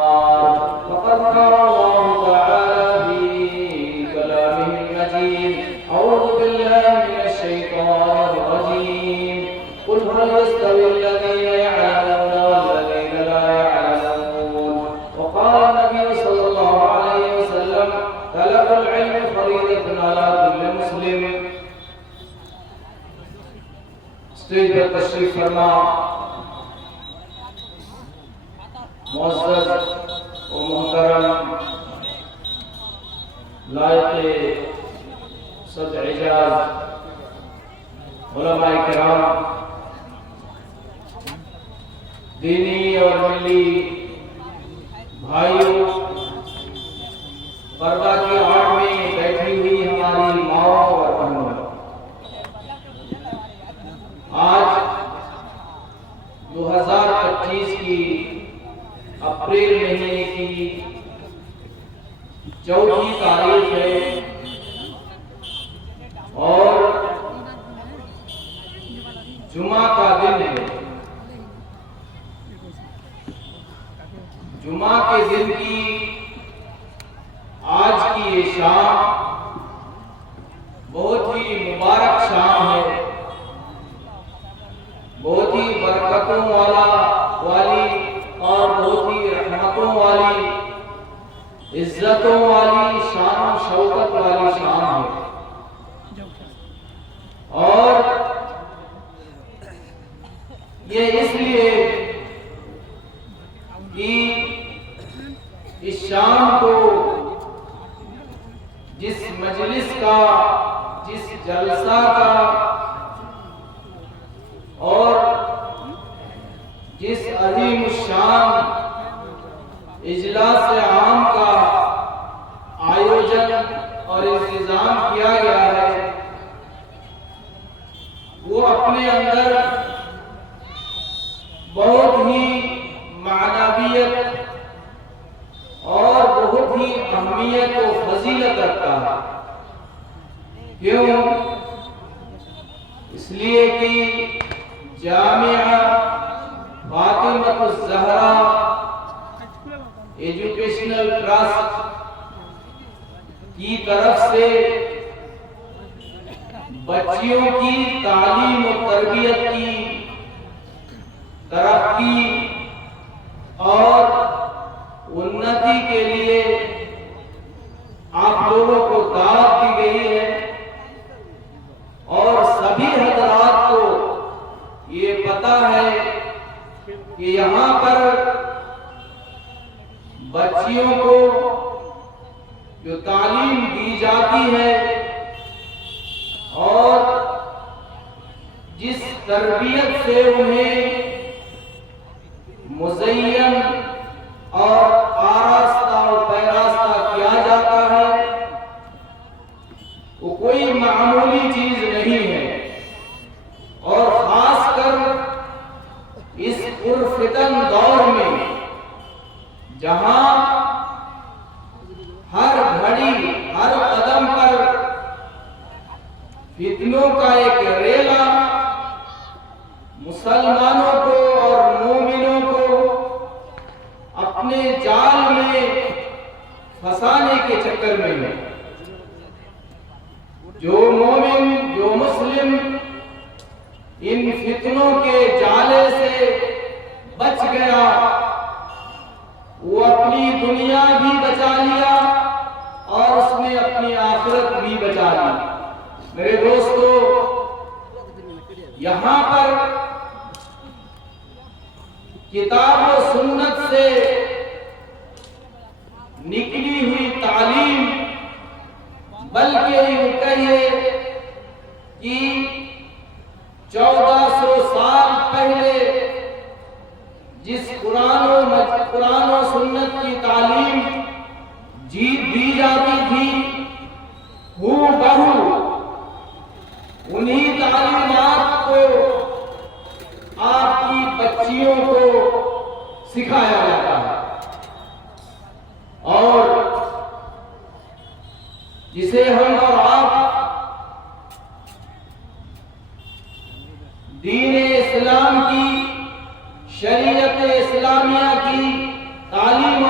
وقد قال الله تعالى في كلامه المجيد: أعوذ بالله من الشيطان الرجيم. قل هل يستوي الذين يعلمون والذين لا يعلمون. وقال النبي صلى الله عليه وسلم: طلب العلم فريضة على كل مسلم. اسٹیج پر تشریف فرما معزز و محترم لائق صدر اعجاز علماء کرام، دینی اور ملی بھائیوں، پردہ کی آڑ میں بیٹھی ہوئی ہماری ماؤں اور بہنوں، آج 2025 کی اپریل مہینے کی 4 تاریخ ہے اور جمعہ کا دن ہے۔ جمعہ کے دن کی آج کی یہ شام بہت ہی مبارک شام ہے، بہت ہی برکتوں والی اور بہت ہی رحمتوں والی، عزتوں والی، شان و شوکت والی شام ہے۔ اور یہ اس لیے کہ اس شام کو جس مجلس کا، جس جلسہ کا اور جس عظیم الشان اجلاس عام کا آیوجن اور انتظام کیا گیا ہے، وہ اپنے اندر بہت ہی معنویت اور بہت ہی اہمیت و فضیلت رکھتا ہے۔ کیوں؟ اس لیے کہ جامعہ فاطمہ الزہرا ایجوکیشنل ٹرسٹ کی طرف سے بچیوں کی تعلیم و تربیت کی ترقی اور انتی کے لیے آپ لوگوں کو دعوت دی گئی ہے، اور سبھی حضرات کو یہ پتہ ہے کہ یہاں پر بچیوں کو جو تعلیم دی جاتی ہے اور جس تربیت سے انہیں مزین اور آراستہ و پیراستہ کیا جاتا ہے، وہ کوئی معمولی چیز نہیں ہے۔ اور خاص کر اس پرفتن دور میں جہاں ہر گھڑی، ہر قدم پر فتنوں کا ایک ریلا مسلمانوں کو اور مومنوں کو اپنے جال میں پھنسانے کے چکر میں ہے، جو مومن، جو مسلم ان فتنوں کے جالے سے بچ گیا، وہ اپنی دنیا بھی بچا لیا اور اس نے اپنی آخرت بھی بچا لی۔ میرے دوستو، یہاں پر کتاب و سنت سے نکلی ہوئی تعلیم، بلکہ یہ کہیے کہ 1400 سال پہلے جس قرآن و سنت کی تعلیم دی جاتی تھی، ہو بہو انہی تعلیمات کو آپ کی بچیوں کو سکھایا جاتا ہے، اور جسے ہم اور آپ دین اسلام کی، شریعت اسلامیہ کی تعلیم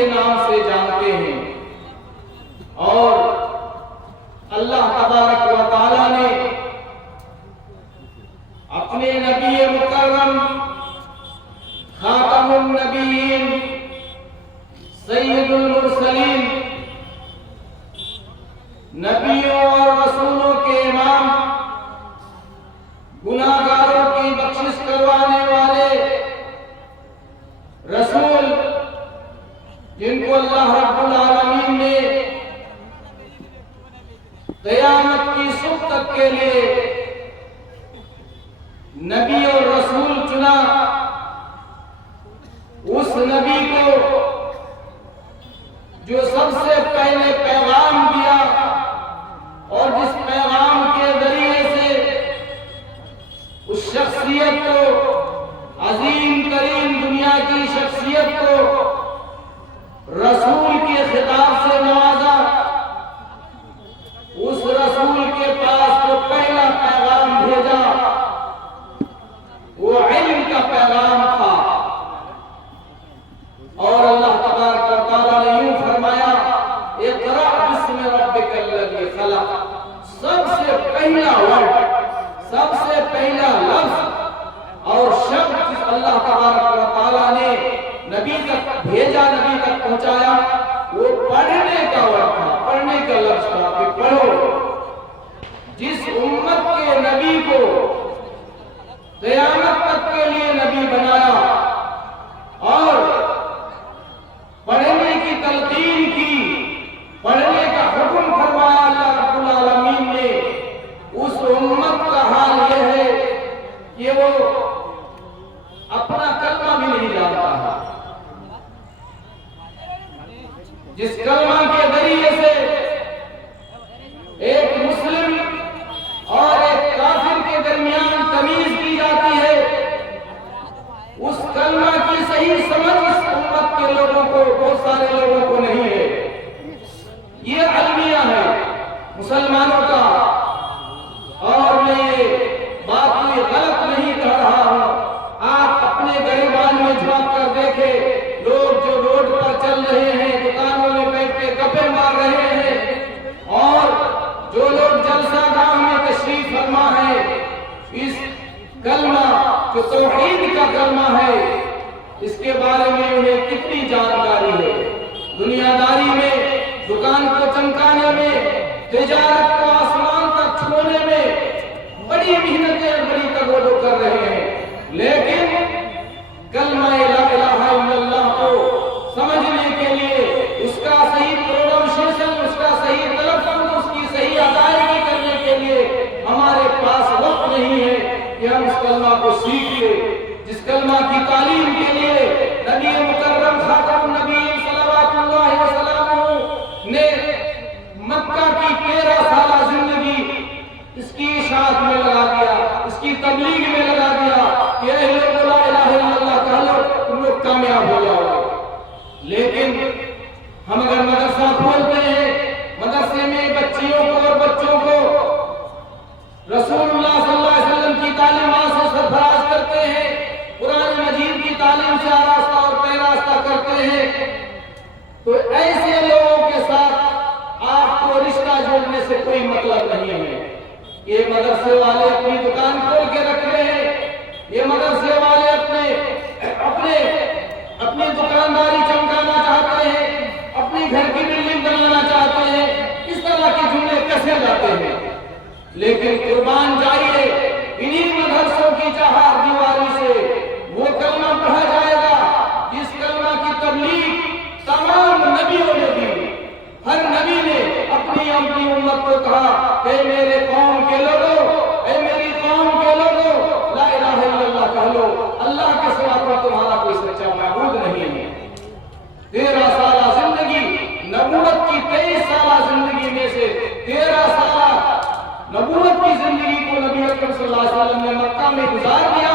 کے نام سے جانتے ہیں. اور اللہ تبارک و تعالی نے اپنے نبی مکرم خاتم النبیین سید المرسلین نبیوں اور رسولوں کے امام گناہگاروں کی بخشش کروانے والے رسول جن کو اللہ رب العالمین نے قیامت کی صبح تک کے لیے نبی اور رسول چنا، اس نبی کو جو سب سے پہلے پیغام دیا اور جس پیغام کے ذریعے سے اس شخصیت کو، عظیم ترین دنیا کی شخصیت کو رسول کے خطاب سے نوازا، اس رسول کے پاس جو پہلا پیغام بھیجا وہ علم کا پیغام تھا. اور اللہ تبارک و تعالی نے یوں فرمایا اقرأ بسم ربک الذی خلق. سب سے پہلا ورڈ، سب سے پہلا لفظ اور شبد اللہ تبارک و تعالی نے نبی تک بھیجا، نبی تک پہنچایا، وہ پڑھنے کا ورڈ تھا، پڑھنے کا لفظ تھا کہ پڑھو. جس امت کے نبی کو قیامت تک کے لیے نبی بنایا اور پڑھنے کی تلقین کی، پڑھنے کا حکم فرمایا اللہ رب العالمین نے، اس امت کا حال یہ ہے کہ وہ اپنا کلمہ بھی نہیں جانتا ہے. جس کلمہ کے ذریعے سے ایک مسلم اور ایک کافر کے درمیان تمیز کی جاتی ہے، اس کلمہ کی صحیح سمجھ اس امت کے لوگوں کو، بہت سارے لوگوں کو نہیں ہے. یہ المیہ ہے مسلمانوں کا. اور میں یہ بات کوئی غلط نہیں کہہ رہا ہوں. آپ اپنے گریبان میں جھانک کر دیکھیں، لوگ جو روڈ پر چل رہے ہیں، دکانوں میں بیٹھ کے گپے مار رہے ہیں، اور جو لوگ جلسہ گاہ میں تشریف فرما ہے، اس کلمہ جو توحید کا کلمہ ہے اس کے بارے میں انہیں کتنی جانکاری ہے. دنیا داری میں، دکان کو چمکانے میں، تجارت کو آسمان تک چھوڑنے میں بڑی محنتیں، بڑی تگودو کر رہے ہیں، لیکن کلمہ لا الہ الا اللہ کو سمجھنے کے لیے اس کا صحیح پروننسیشن، اس کا صحیح تلفظ، اس کی صحیح ادائیگی کرنے کے لیے ہمارے پاس وقت نہیں ہے کہ ہم اس کلمہ کو سیکھ لیں. جس کلمہ کی تعلیم کے لیے نبی مکرم خاتم النبیین صلوات اللہ وسلامہ نے مکہ کی 13 سالہ زندگی اس کی اشاعت میں لگا دیا، اس کی تبلیغ میں لگا دیا کہ اے لوگ لا الہ الا اللہ کہہ لو، تم لوگ کامیاب ہو جاؤ گے. لیکن ہم اگر مدرسہ کھولتے ہیں، مدرسے میں بچیوں کو اور بچوں کو رسول اللہ صلی اللہ علیہ وسلم کی تعلیمات سے سرفراز کرتے ہیں، قرآن مجید کی تعلیم سے آراستہ اور پیراستہ کرتے ہیں، تو ایسے لوگوں کے ساتھ آپ کو رشتہ جوڑنے سے کوئی مطلب نہیں ہے. یہ مدرسے والے اپنی دکان کھول کے رکھ رہے ہیں، یہ مدرسے والے اپنی دکانداری چمکانا چاہتے ہیں، اپنی گھر کی بلڈنگ بنانا چاہتے ہیں، اس طرح کے جملے کسے جاتے ہیں. لیکن قربان جائیے انہی مدرسوں کی چہار دیواری سے وہ کلمہ پڑھا جائے گا جس کلمہ کی تبلیغ تمام نبیوں نے دی. ہر نبی نے اپنی امت کو کہا کہ میرے قوم کے لوگوں، اے میری قوم کے لوگوں، لا الہ الا اللہ کہہ لو، اللہ کے سوا تمہارا کوئی سچا معبود نہیں ہے. 13 سالہ زندگی، نبوت کی 23 سالہ زندگی میں سے 13 سالہ نبوت کی زندگی کو نبی اکرم صلی اللہ علیہ وسلم نے مکہ میں گزار دیا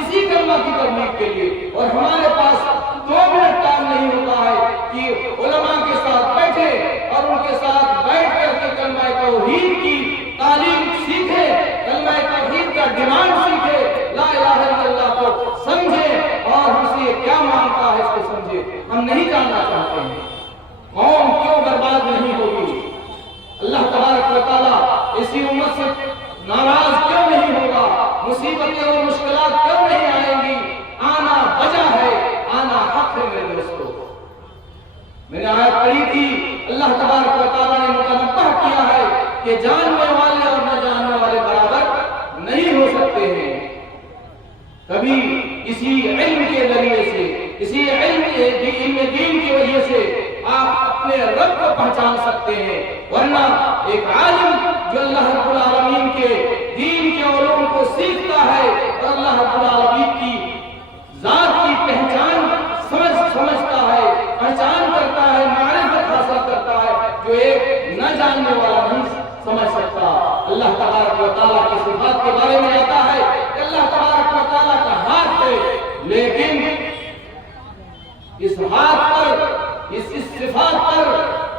اسی کلمہ کی تبلیغ کے لیے. اور ہمارے پاس 2 منٹ ٹائم نہیں ہوتا ہے کہ علماء کے ساتھ بیٹھے اور ان کے ساتھ بیٹھ کر کے کلمہ توحید کی تعلیم سیکھے، کلمہ توحید کا ڈیمانڈ سیکھے، لا الہ الا اللہ کو سمجھے اور ہم سے کیا مانگتا ہے اس کو سمجھے. ہم نہیں جاننا چاہتے ہیں قوم کیوں برباد نہیں ہوگی، اللہ تبارک و تعالیٰ اسی امت سے ناراض کیوں نہیں ہوگا، مصیبتیں اور مشکلات کیوں نہیں آئیں گی؟ آنا وجہ ہے، آنا حق ہے میرے دوستو۔ میں نے آیت پڑھی تھی، اللہ تبارک و تعالیٰ نے متنبہ کیا ہے کہ جاننے والے اور نہ جاننے والے برابر نہیں ہو سکتے ہیں۔ کبھی اسی علم کے ذریعے سے، اسی علم دین کی وجہ سے آپ اپنے رب کو پہچان سکتے ہیں، ورنہ ایک عالم جو اللہ رب العالمین کے دین کے علوم کو سیکھتا ہے اور اللہ رب العالمین کی ذات کی پہچان سمجھتا ہے، پہچان کرتا ہے، معرفت حاصل کرتا ہے، جو ایک نہ جاننے والا نہیں سمجھ سکتا۔ اللہ تبارک و تعالیٰ کی صفات کے بارے میں آتا ہے کہ اللہ تبارک و تعالیٰ کا ہاتھ ہے، لیکن اس ہاتھ پر، اس صفات پر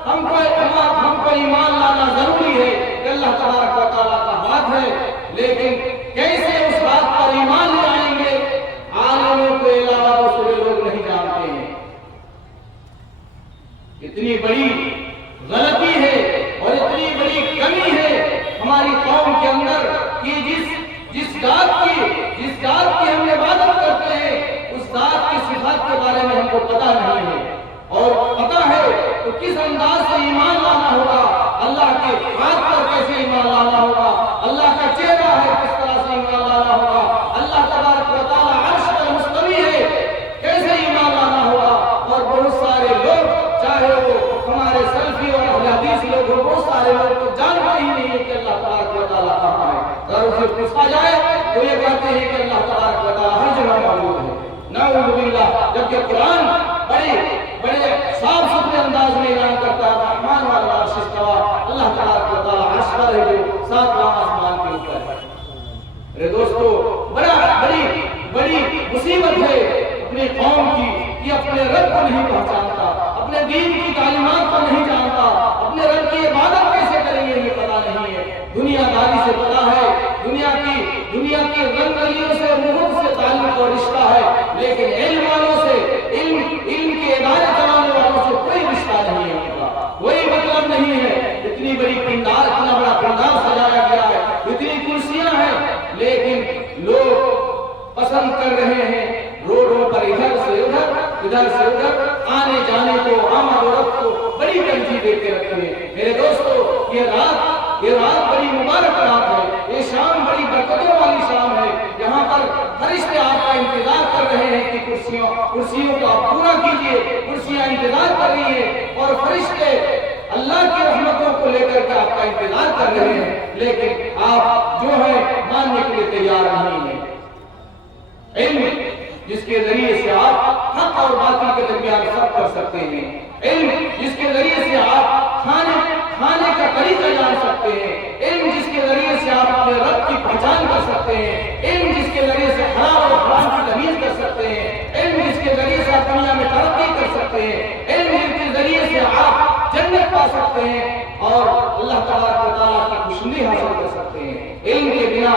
ہم کو ایمان لانا ضروری ہے کہ اللہ تبارک و تعالیٰ کا ہاتھ ہے، لیکن کیسے اس بات پر ایمان لے آئیں گے؟ عالموں کے علاوہ دوسرے لوگ نہیں جانتے ہیں۔ اتنی بڑی غلطی ہے اور اتنی بڑی کمی ہے ہماری قوم کے اندر کہ جس ذات کی ہم عبادت کرتے ہیں اس ذات کی صفات کے بارے میں ہم کو پتہ نہیں ہے، اور پتہ ہے تو کس انداز سے ایمان لانا ہوگا، اللہ کے ہاتھ پر کیسے ایمان لانا ہوگا، اللہ کا چہرہ ہے کس طرح سے ایمان لانا ہوگا، اللہ تبارک و تعالیٰ عرش پر مستوی ہے کیسے ایمان لانا ہوگا۔ اور بہت سارے لوگ، چاہے وہ ہمارے سلفی اور اہل حدیث لوگ ہو، بہت سارے لوگ تو جانتے ہی نہیں ہے کہ اللہ تبارک و تعالیٰ کہاں ہے۔ اگر اسے پوچھا جائے تو یہ کہتے ہیں کہ اللہ تبارک و تعالیٰ ہر جگہ موجود ہے، نعوذ باللہ، جبکہ قرآن بڑے صاف ستھرے انداز میں اعلان کرتا ہے رحمان والا عرش استوا، اللہ تبارک و تعالیٰ عرش پر ہے جو ساتواں آسمان کے اوپر ہے۔ میرے دوستو، بڑی مصیبت ہے اپنے قوم کی کہ اپنے رب کو نہیں پہچانتا، اپنے دین کی تعلیمات کو نہیں جانتا، اپنے رب کی عبادت کیسے کریں گے یہ پتہ نہیں ہے۔ دنیا داری سے پتہ ہے، دنیا کی رنگ گلیوں سے محبت سے تعلق اور رشتہ ہے، لیکن علم والوں سے، علم کے ادارے چلانے والوں سے کوئی رشتہ نہیں ہے، ان کا کوئی مطلب نہیں ہے۔ اتنی بڑی پنڈال، اتنا بڑا پنڈال سجایا گیا ہے، اتنی کرسیاں ہیں، لیکن لوگ پسند کر رہے ہیں روڈوں پر ادھر سے ادھر آنے جانے کو، آمد و رفت کو بڑی ترجیح دیتے رہتے ہیں۔ میرے دوستو، یہ رات بڑی مبارک رات ہے، یہ شام بڑی برکتوں والی شام ہے، جہاں پر فرشتے آپ کا انتظار کر رہے ہیں کہ کرسیوں کو آپ پورا کیجئے، کرسیاں انتظار کر رہی ہیں، اور فرشتے اللہ کی رحمتوں کو لے کر کے آپ کا انتظار کر رہے ہیں، لیکن آپ جو ہے ماننے کے لیے تیار نہیں ہیں۔ علم جس کے ذریعے سے آپ حق اور باطل کے درمیان فرق کر سکتے ہیں، علم جس کے ذریعے سے آپ کھانے کا طریقہ جان سکتے ہیں، علم جس کے ذریعے سے آپ اپنے رب کی پہچان کر سکتے ہیں، علم جس کے ذریعے سے حلال اور حرام کی تمیز کر سکتے ہیں، علم جس کے ذریعے سے آپ دنیا میں ترقی کر سکتے ہیں، علم جس کے ذریعے سے آپ جنت پا سکتے ہیں اور اللہ تبارک و تعالیٰ کی خوشنودی حاصل کر سکتے ہیں۔ علم کے بنا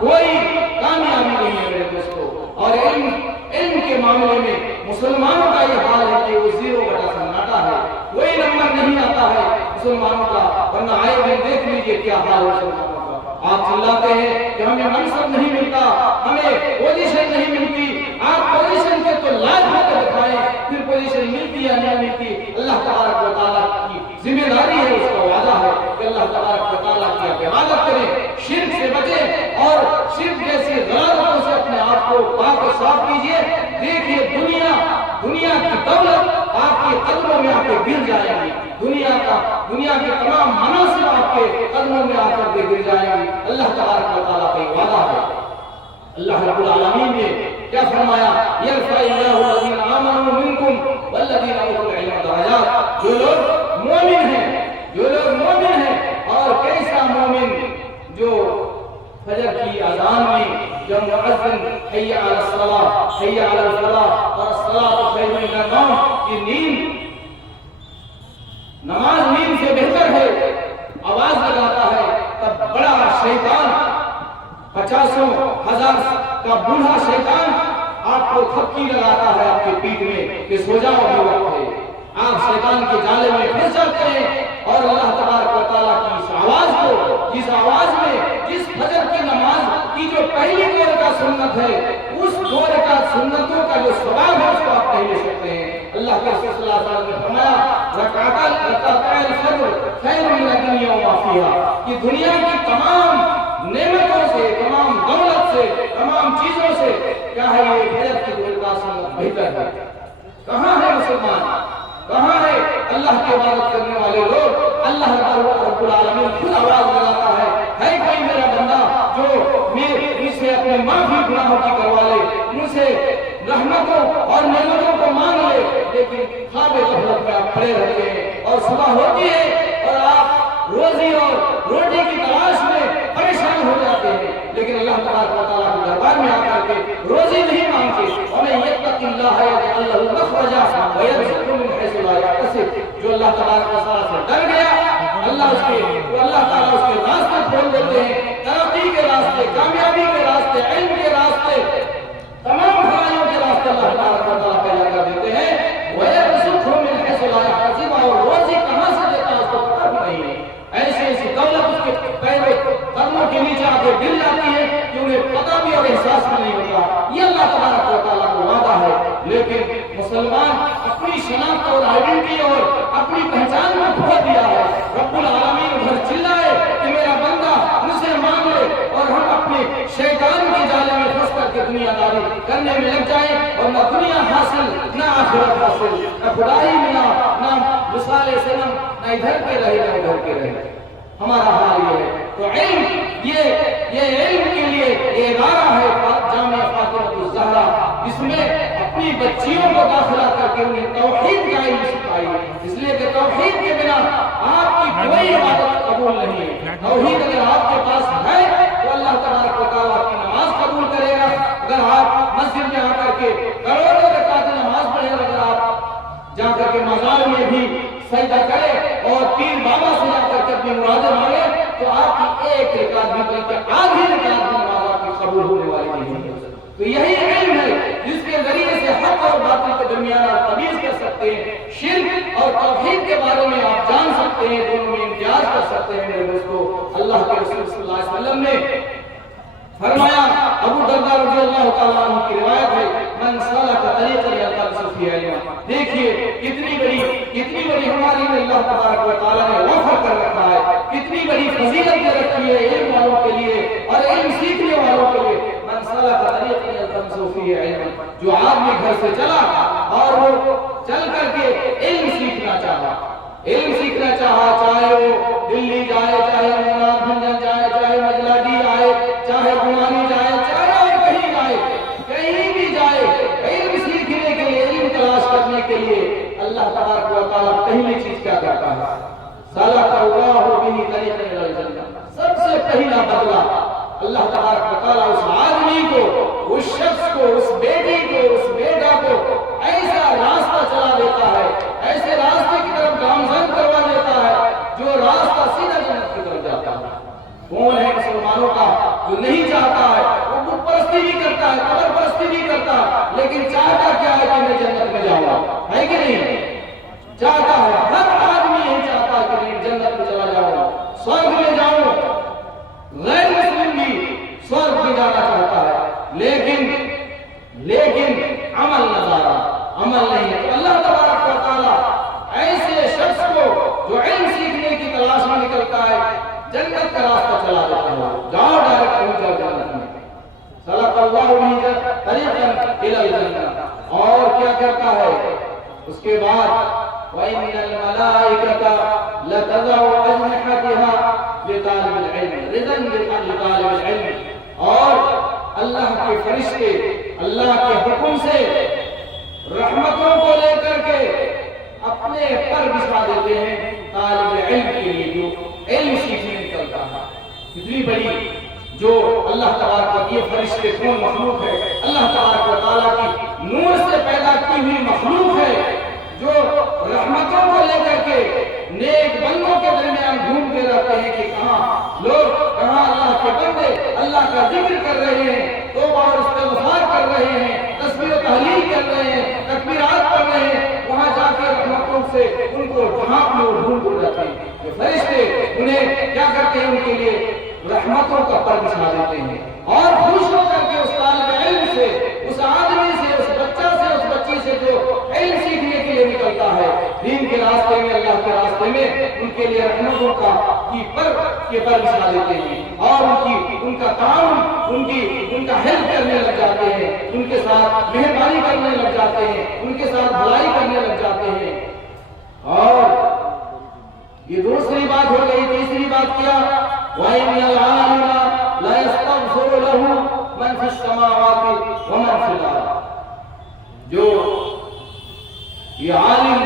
کوئی کامیابی نہیں ہے میرے دوستو، اور علم کے معاملے میں مسلمانوں کا یہ حال ہے کہ وہ 0/سناٹا ہے، کوئی نمبر نہیں آتا ہے مسلمانوں کا، ورنہ آئے دن دیکھ لیجئے کیا حال ہے مسلمانوں کا۔ آپ چلاتے ہیں کہ ہمیں منصب نہیں ملتا، ہمیں پوزیشن نہیں ملتی، آپ پوزیشن کے تو لائق ہو کے دکھائیں، پھر پوزیشن ملتی یا نہیں ملتی اللہ تبارک و تعالیٰ کی ذمہ داری ہے، اس کا وعدہ ہے کہ اللہ تبارک و تعالیٰ کی آپ عبادت کریں، شرک سے بچیں اور شرک جیسی غلطوں سے اپنے آپ کو پاک و صاف کیجئے۔ دیکھیے دنیا کی دولت آپ کے قدموں میں آ کے گر جائے گی، دنیا کے تمام مناصب آپ کے قدموں میں آ کر کے گر جائیں گی، اللہ تبارک و تعالیٰ کا وعدہ ہے۔ اللہ رب العالمین نے کیا فرمایا؟ یرفع اللہ الذین آمنوا منکم والذین اوتوا العلم درجات۔ جو لوگ مومن ہیں، اور کیسا مومن جو فجر کی اذان میں جب مؤذن حی علی الصلاۃ حی علی الفلاح اور الصلاۃ خیر من النوم کی نماز نیند سے بہتر ہے آواز لگاتا ہے، تب بڑا شیطان 50,000 کا بوڑھا شیطان آپ کو تھپکی لگاتا ہے آپ کے پیٹ میں کہ سو جاؤ، ابھی وقت ہے۔ پہلی دو رکعت سنت ہے، اس دو رکعت سنتوں کا جو ثواب ہے اس کو آپ نہیں لے سکتے ہیں۔ اللہ کے رسول صلی اللہ علیہ وسلم نے فرمایا رکعتان الفجر خیر من الدنیا وما فیہا، کہ دنیا کی تمام نعمتوں سے، تمام دولت سے، تمام چیزوں سے کیا ہے یہ فجر کی دو رکعت سنت بہتر ہے۔ کہاں ہے مسلمان، کہاں ہے اللہ کی عبادت کرنے والے لوگ؟ اللہ رب العالمین خود آواز لگاتا ہے کوئی میرا بندہ جو مجھ سے اپنے معافی گناہوں کی کروا لے، مجھ سے رحمتوں اور نعمتوں کو مانگ لے، لیکن خواب غفلت میں آپ کھڑے رہتے ہیں اور صبح ہوتی ہے اور آپ روزی اور روٹی کی تلاش میں پریشان ہو جاتے ہیں، لیکن اللہ تبارک و تعالیٰ کے دربار میں آ کر کے روزی نہیں مانگتے۔ وَمَن يَتَّقِ اللَّهَ يَجْعَل لَّهُ مَخْرَجًا وَيَرْزُقْهُ مِنْ حَيْثُ لَا يَحْتَسِبُ، جو اللہ تبارک و تعالیٰ سے ڈر گیا اللہ تعالیٰ اس کے راستے کھول دیتے ہیں، ترقی کے راستے، کامیابی کے راستے، علم کے راستے، تمام بھلائیوں کے راستے اللہ تبارک و تعالیٰ پیدا کر دیتے ہیں۔ وَيَرْزُقْهُ مِنْ حَيْثُ لَا يَحْتَسِبُ، اور روزی کہاں سے دیتا ہے اس کو پتہ بھی نہیں ہے، ایسی دولت اس کے پیروں قدموں کے نیچے آ کے گر جاتی ہے کہ انہیں پتہ بھی اور احساس بھی نہیں ہوتا۔ یہ اللہ تبارک و تعالیٰ کا وعدہ ہے، لیکن مسلمان اپنی شناخت اور آئیڈینٹی اور اپنی پہچان کو کھو دیا ہے۔ رب العالمین ادھر چلائے کہ میرا بندہ مجھ سے مانگ لے، اور ہم اپنے شیطان کی جالے میں پھنس کر کے دنیا داری کرنے میں لگ جائیں، اور نہ دنیا حاصل نہ آخرت حاصل، نہ خدائی ملا نہ مثال سلم، نہ ادھر کے رہے نہ ادھر کے رہے۔ ہمارا حال یہ ہے۔ تو علم یہ علم کے لیے یہ ادارہ ہے جامعہ فاطمہ الزہرا، جس میں اپنی بچیوں کو داخلہ کر کے انہیں توحید کا علم سکھائی، اس لیے کہ توحید کے بنا آپ کی کوئی عبادت قبول نہیں ہے۔ توحید اگر آپ کے پاس ہے تو اللہ تبارک و تعالیٰ آپ کی نماز قبول کرے گا۔ اگر آپ مسجد میں آ کر کے کروڑوں رکعت نماز پڑھیں، اگر آپ جا کر کے مزار میں بھی سجدہ کرے اور پیر بابا سے جا کر کے اپنی مرادیں مانگے، تو آپ کی ایک رکعت بھی بلکہ آدھی رکعت بھی نماز آپ کی قبول ہونے والی نہیں ہے۔ تو یہی علم ہے جس کے ذریعے سے حق اور باطل کے درمیان آپ تمیز کر سکتے ہیں، شرک اور توحید کے بارے میں آپ جان سکتے ہیں، دونوں میں امتیاز کر سکتے ہیں۔ میرے دوستو، اللہ کے رسول صلی اللہ علیہ وسلم نے فرمایا، ابو درداء رضی اللہ تعالیٰ عنہ کی روایت ہے، من سلک طریقا یلتمس فیہ علما۔ دیکھیے کتنی بڑی ہماری اللہ تبارک و تعالیٰ نے وفر کر رکھا ہے، کتنی بڑی فضیلت دے رکھی ہے علم والوں کے لیے اور علم سیکھنے والوں کے لیے۔ من سلک طریقا یلتمس فیہ علما، جو آدمی گھر سے چلا اور وہ چل کر کے علم سیکھنا چاہا، چاہے وہ دلی جائے، چاہے مراد بھنجن جائے، چاہے مجلادی آئے، چاہے گمانی جائے، چاہے اور کہیں جائے، کہیں بھی جائے، علم سیکھنے کے لیے، علم تلاش کرنے کے لیے اللہ تبارک و تعالیٰ پہلی چیز کیا کرتا ہے؟ سَلَكَ اللَّهُ بِهِ طَرِيقًا إِلَى الْجَنَّةِ، سب سے پہلا بدلہ اللہ تبارک و تعالیٰ اس آدمی کو، اس شخص کو، اس بیٹی کو، اس بیٹا کو ایسا راستہ چلا دیتا ہے، ایسے راستے کی طرف گامزن کروا دیتا ہے جو راستہ سیدھا جنت کی طرف جاتا ہے۔ کون ہے مسلمانوں کا جو نہیں چاہتا ہے؟ وہ بت پرستی بھی کرتا ہے، قبر پرستی بھی کرتا ہے، لیکن چاہتا کیا ہے کہ میں جنت میں جاؤں، ہے کہ نہیں؟ چاہتا ہے، ہر آدمی یہی چاہتا ہے کہ میں جنت میں چلا جاؤں، سورگ میں جاؤں۔ غیر مسلم بھی سورگ میں جانا چاہتا ہے، لیکن عمل نظارہ، عمل نہیں ہے۔ تو اللہ تبارک و تعالیٰ ایسے شخص کو جو علم سیکھنے کی تلاش میں نکلتا ہے، جنت کا راستہ چلا دیتا ہے، جاؤ ڈائریکٹ پہنچ جاؤ جنت میں۔ سَلَكَ اللَّهُ بِهِ طَرِيقًا إِلَى الْجَنَّةِ، اور کیا کرتا ہے اس کے بعد؟ وَإِنَّ الْمَلَائِكَةَ لَتَضَعُ أَجْنِحَتَهَا لِطَالِبِ الْعِلْمِ رِضًا لِطَالِبِ الْعِلْمِ، اور اللہ کے فرشتے اللہ کے حکم سے رحمتوں کو لے کر کے اپنے پر بچھا دیتے ہیں طالب علم کے لیے جو علم سیکھنے نکلتا ہے۔ کتنی بڑی جو اللہ تبارک کی یہ فرشتے کون مخلوق ہے؟ اللہ تبارک و تعالیٰ کی نور سے پیدا کی ہوئی مخلوق ہے، جو رحمتوں کو لے کر کے نیک بندوں کے درمیان گھومتے رہتے ہیں کہ کہاں اللہ کے بندے اللہ کا ذکر کر رہے ہیں، توبہ اور استغفار کر رہے ہیں، تسبیح و تحلیل کر رہے ہیں، تکبیرات کر رہے ہیں، وہاں جا کے رحمتوں سے ان کو ڈھانپ میں ڈھونڈ جاتے ہیں۔ یہ فرشتے انہیں کیا کرتے ہیں؟ ان کے لیے رحمتوں کا پر بچھا دیتے ہیں۔ اور خوش ہو کر کے اس طالب علم سے، اس آدمی سے، اس بچہ سے، اس بچی سے جو علم سیکھنے کے لیے نکلتا ہے دین کے راستے میں، اللہ کے راستے میں، ان کے لیے رحمتوں کے پر بچھا دیتے ہیں اور ان کا تعاون، ان کا ہیلپ کرنے لگ جاتے ہیں، ان کے ساتھ مہربانی کرنے لگ جاتے ہیں، ان کے ساتھ بھلائی کرنے لگ جاتے ہیں۔ اور یہ دوسری بات ہو گئی۔ تیسری بات کیا؟ وَإِنَّ الْعَالِمَ لَا يَسْتَغْفِرُ لَهُ مَنْ فِي السَّمَاوَاتِ وَمَنْ فِي الْأَرْضِ۔ جو یہ عالم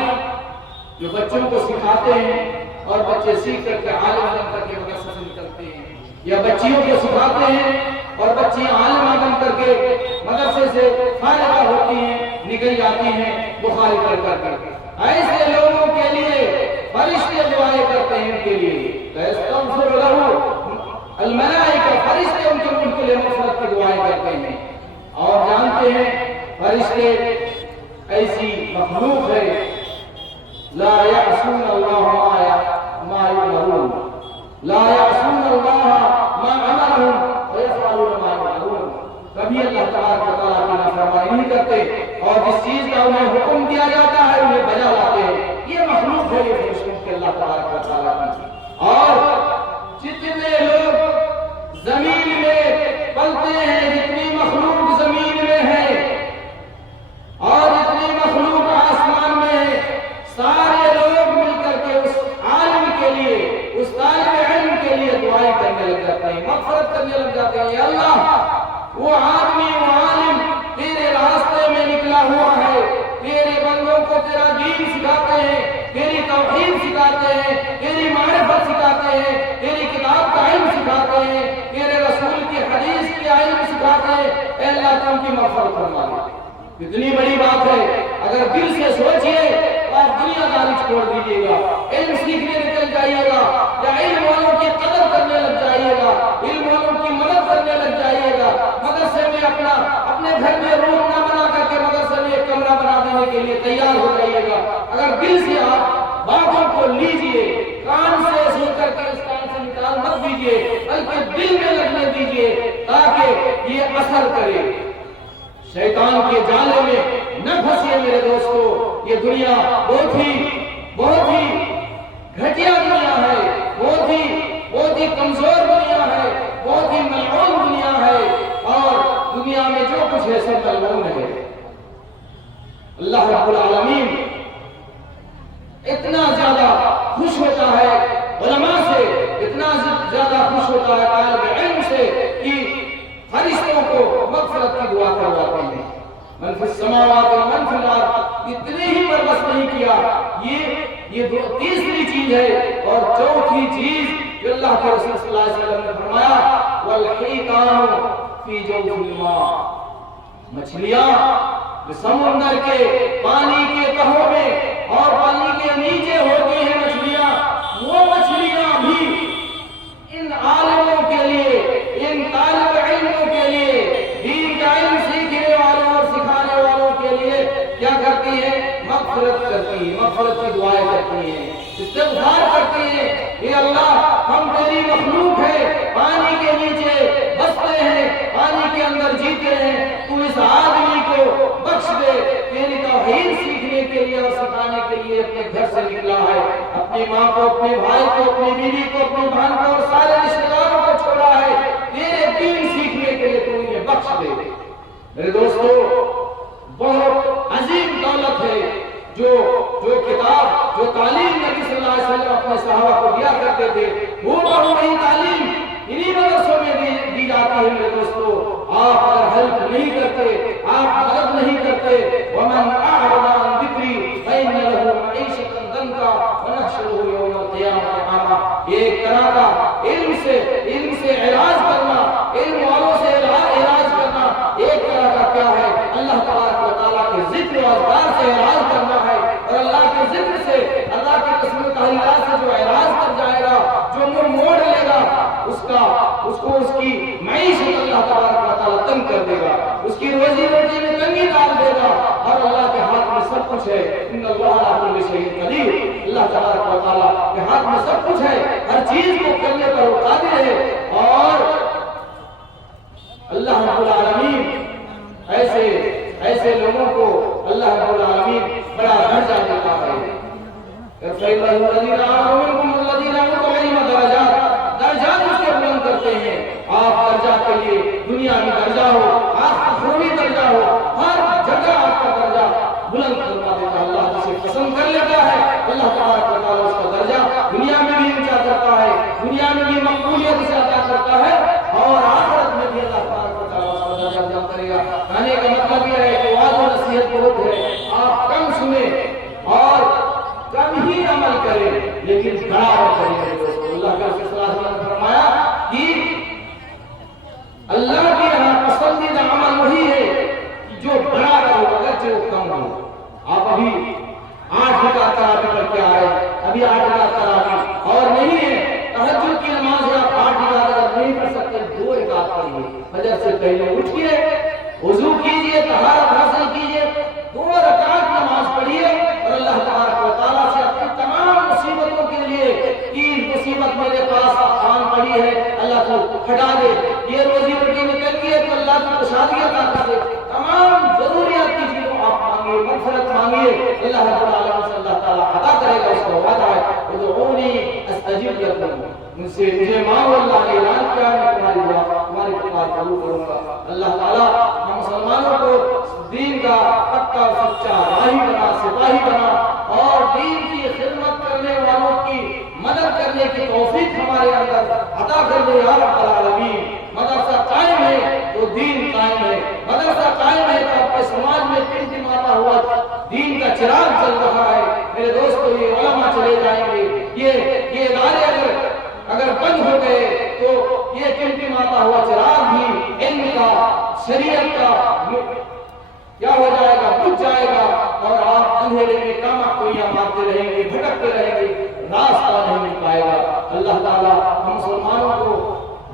جو بچوں کو سکھاتے ہیں اور بچے سیکھ کر کے عالم بن کر کے مدرسے سے نکلتے ہیں، یا بچیوں کو سکھاتے ہیں اور بچیاں عالمہ بن کر کے مدرسے سے فارغہ ہوتی ہیں، نکل جاتی ہیں بخاری کر کر کے، ایسے لوگوں کے لیے فرشتے دعائیں کرتے ہیں، ان کے لیے فَيَسْتَغْفِرُ لَهُ الْمَلَائِكَةُ، فرشتے ان کے لیے مغفرت کی دعائیں کرتے ہیں۔ اور جانتے ہیں فرشتے ایسی مخلوق ہے، لا يعصون الله ما يؤمرون، لا يعصون الله ما امرهم ويفعلون ما يؤمرون۔ کبھی اللہ تبارک و تعالیٰ کی نافرمانی نہیں کرتے اور جس چیز کا انہیں حکم دیا جاتا ہے انہیں بجا لاتے ہیں۔ یہ مخلوق ہے، یہ فرشتوں کے اللہ تبارک و تعالیٰ کی۔ اور جتنے لوگ زمین میں پلتے ہیں، جتنی مخلوق زمین میں ہے اور جتنی مخلوق آسمان میں ہے، سارے لوگ مل کر کے اس عالم کے لیے، اس طالب علم کے لیے دعائیں کرنے لگ جاتے ہیں، مغفرت کرنے لگ جاتے ہیں۔ یا اللہ، وہ آدمی، وہ عالم تیرے راستے میں نکلا ہوا ہے، تیرے بندوں کو تیرا دین سکھاتے ہیں، تیری توحید سکھاتے ہیں، تیری معرفت سکھاتے ہیں، تیری کتاب کا علم سکھاتے ہیں، تیرے رسول کی حدیث کا علم سکھاتے ہیں۔ اے اللہ، تو ان کی مغفرت فرما دے۔ کتنی بڑی بات ہے۔ اگر دل سے سوچئے تو آپ دنیا داری چھوڑ دیجیے گا، علم سیکھنے نکل جائیے گا، یا علم والوں کی قدر کرنے لگ جائیے گا، علم والوں کی مدد کرنے لگ جائیے گا، مدرسے میں اپنے گھر میں روم نہ بنا کر کے مدرسے میں ایک کمرہ بنا دینے کے لیے تیار ہو جائیے گا۔ اگر دل سے آپ باتوں کو لیجئے، کان سے سن کر کے اس کان سے نکال مت دیجئے، بلکہ دل میں لگنے دیجئے تاکہ یہ اثر کرے، شیطان کے جالے میں نہ پھنسیے میرے دوستو۔ یہ دنیا بہت ہی گھٹیا دنیا ہے، بہت ہی کمزور دنیا ہے، بہت ہی ملعون دنیا ہے، اور دنیا میں جو کچھ ہے سب ملعون ہے۔ اللہ رب العالمین اتنا زیادہ خوش ہوتا ہے علماء سے، اتنا زیادہ خوش ہوتا ہے طالب علم سے کہ فرشتوں کو مغفرت کی دعا کرواتے ہیں۔ من فی السماوات و من فی الارض، اتنے ہی پر بس نہیں کیا، یہ تیسری چیز ہے۔ اور چوتھی چیز جو اللہ کے رسول صلی اللہ علیہ وسلم نے فرمایا، والحیتان فی جوف الماء، مچھلیاں سمندر کے پانی کے تہوں میں اور پانی کے نیچے ہوتی ہیں مچھلیاں، وہ مچھلیاں بھی ان عالموں کے لیے، ان طالب علموں کے لیے، دین کا علم سیکھنے والوں اور سکھانے والوں کے لیے کیا کرتی ہیں؟ مغفرت کرتی ہیں، مغفرت کی دعائیں کرتی ہیں، استغفار کرتی ہیں۔ اے اللہ، ہم تیری مخلوق ہیں، پانی کے نیچے بستے ہیں، پانی کے اندر جیتے ہیں، تو اس آدمی کو بخش دے۔ تیری توحید سیکھنے کے لیے اور سکھانے کے لیے اپنے گھر سے نکلا ہے، اپنی ماں کو، اپنے بھائی کو، اپنی بیوی کو، اپنی بہن کو اور سارے رشتے داروں کو چھوڑا ہے، تیرے دین سیکھنے کے لیے تو انہیں بخش دے۔ میرے دوستو، بہت عظیم دولت ہے جو کتاب، جو تعلیم نبی صلی اللہ علیہ وسلم اپنے صحابہ کو دیا کرتے تھے، وہ وہی تعلیم انہی مدرسوں میں دی جاتی ہے۔ میرے دوستو، آپ اگر ہیلپ نہیں کرتے، آپ مدد نہیں کرتے، ومن اعرض عن ذکری فإن له معیشۃ ضنکا ونحشره یوم القیامۃ اعمی۔ یہ ایک طرح کا علم سے علاج کرنا، علم والوں سے علاج کرنا ایک طرح کا کیا ہے؟ اللہ تبارک و تعالیٰ کے ذکر و اذکار سے علاج کرنا ہے، اور اللہ کے ذکر سے، اللہ کے قسم تحلیلات سے جو علاج کر جائے گا، جو منہ موڑ لے گا، اس کی معیشت اللہ تبارک و تعالیٰ تنگ کر دے گا، اس کی روزی روٹی میں تنگی ڈال دے گا۔ اور اللہ کے ہاتھ میں سب کچھ ہے، ان اللہ علی کل شیء قدیر، اللہ تبارک و تعالیٰ کے ہاتھ میں سب کچھ ہے، ہر چیز کو کرنے پر وہ قادر ہے۔ اور الذین آمنوا منکم والذین اوتوا العلم درجات اس کے بلند کرتے ہیں. آپ درجہ کے لیے دنیا میں درجہ ہو، آخرت درجہ ہو، ہر جگہ آپ کا درجہ بلند کروا دیتا ہے. اللہ جسے پسند کر لیتا ہے اللہ تبارک و تعالیٰ اس کا درجہ دنیا میں بھی اونچا کرتا ہے، دنیا میں بھی مقبولیت سے عطا کرتا ہے، اور آخرت میں بھی اللہ تبارک و تعالیٰ اس کا درجہ بلند کرے گا. کہنے کا مطلب یہ ہے کہ وعظ و نصیحت بہت ہے، آپ کم سنیں اور کم ہی عمل کریں، لیکن بڑا عمل کریں. اللہ کا رسول صلی اللہ علیہ وسلم نے فرمایا کہ اللہ کے یہاں پسندیدہ عمل وہی ہے جو بڑا کرو اگرچہ وہ کم ہو. آپ ابھی 8 رکعت تراویح پڑھ کے آئے، ابھی 8 رکعت تراویح اور نہیں ہے تہجد کی نماز ہے، آپ 8 رکعت اگر نہیں پڑھ سکتے 2 رکعت پڑھیے. فجر سے پہلے اٹھیے، وضو کیجیے، طہارت حاصل کیجیے، 2 رکعت نماز پڑھیے اور اللہ تبارک و تعالیٰ سے اپنی تمام مصیبتوں کے لیے کہ مصیبت میرے پاس آن پڑی ہے اللہ کو ہٹا دے، یہ روزی روٹی میں تنگی ہے تو اللہ کی خوشحالی عطا کر دے. تمام ضروریات کی چیزوں آپ مانگیے، مغفرت مانگیے، اللہ رب العالمین سے اللہ تعالیٰ عطا کرے گا. اس کا وعدہ ہے ادعونی استجب لکم، مجھے مانگو. اللہ نے اعلان کیا ہے تمہاری دعا تمہاری پکار قبول کروں گا. اللہ تعالیٰ ہم مسلمانوں کو دین کا پکا سچا راہی بنا، سپاہی بنا، اور دین کی خدمت کرنے والوں کی مدد کرنے کی توفیق ہمارے اندر عطا کر دے یا رب العالمین. مدرسہ قائم ہے تو دین قائم ہے، مدرسہ قائم ہے تو آپ کے سماج میں ٹمٹماتا ہوا دین کا چراغ چل رہا ہے. میرے دوستو یہ علماء چلے جائیں گے، یہ ادارے اگر بند ہو گئے تو یہ ٹمٹماتا ہوا چراغ بھی علم کا، شریعت کا کیا ہو جائے گا، بجھ جائے گا، اور آپ اندھیرے میں کاما کوئیاں مارتے رہیں گے، بھٹکتے رہیں گے، راستہ نہیں مل پائے گا. اللہ تعالیٰ ہم مسلمانوں کو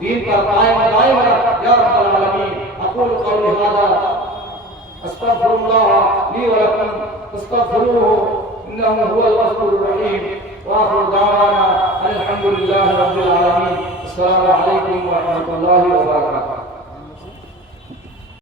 دین پر قائم رکھ یا رب العالمین. اقول قولی ھذا استغفر اللہ لی ولکم فاستغفروہ انہ هو الغفور الرحیم. وآخر دعوانا الحمد للہ رب العالمین. السلام علیکم ورحمۃ اللہ وبرکاتہ.